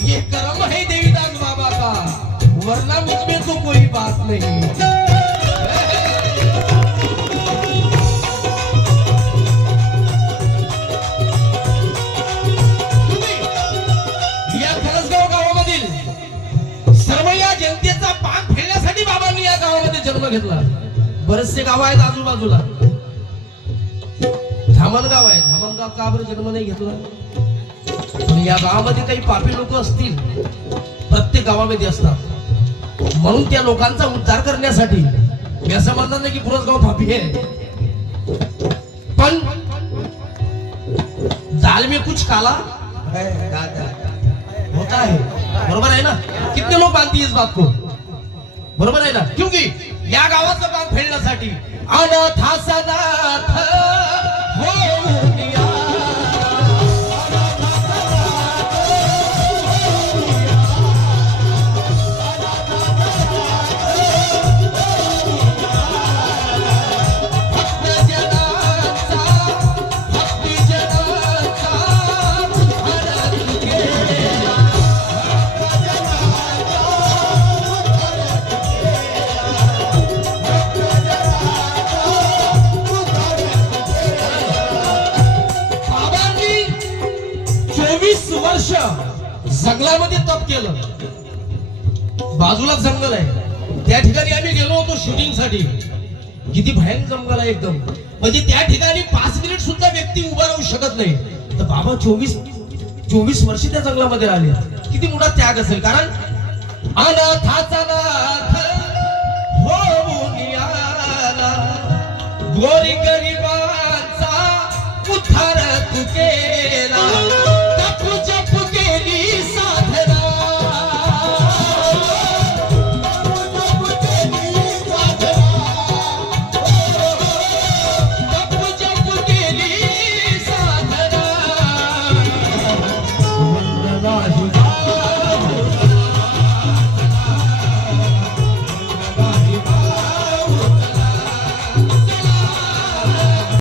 ये कर्म है देवीदास बाबा का, वरना मुझमें तो कोई बात नहीं। या खरसगाव गावामधील सर्व या जनतेचा पान फेडण्यासाठी बाबांनी या गावामध्ये जन्म घेतला। बरेचसे गाव आहेत आजूबाजूला, धामणगाव आहे, धामणगाव का बरं जन्म नाही घेतला? पण या गावामध्ये काही पापी लोक असतील, प्रत्येक गावामध्ये असतात, म्हणून त्या लोकांचा उद्धार करण्यासाठी मी असं म्हणणार नाही की पुरसगाव पापी आहे, पण दाल में कुछ काला होता है, बरोबर आहे ना? कितने लोग मानती इस बात को, बरोबर आहे ना? क्योंकि या गावाचं पान फेडण्यासाठी अनाथाचा नाथ होऊन या, जंगलामध्ये तप केलं, बाजूला जंगल आहे, त्या ठिकाणी आम्ही गेलो होतो शूटिंग साठी। किती भयानक जंगल आहे एकदम, म्हणजे त्या ठिकाणी 5 मिनिट सुद्धा व्यक्ती उभा राहू शकत नाही। तर बाबा 24 वर्ष त्या जंगलामध्ये राहिले, किती मोठा त्याग असेल, कारण अनाथाचा नाथ होऊन याला गोरी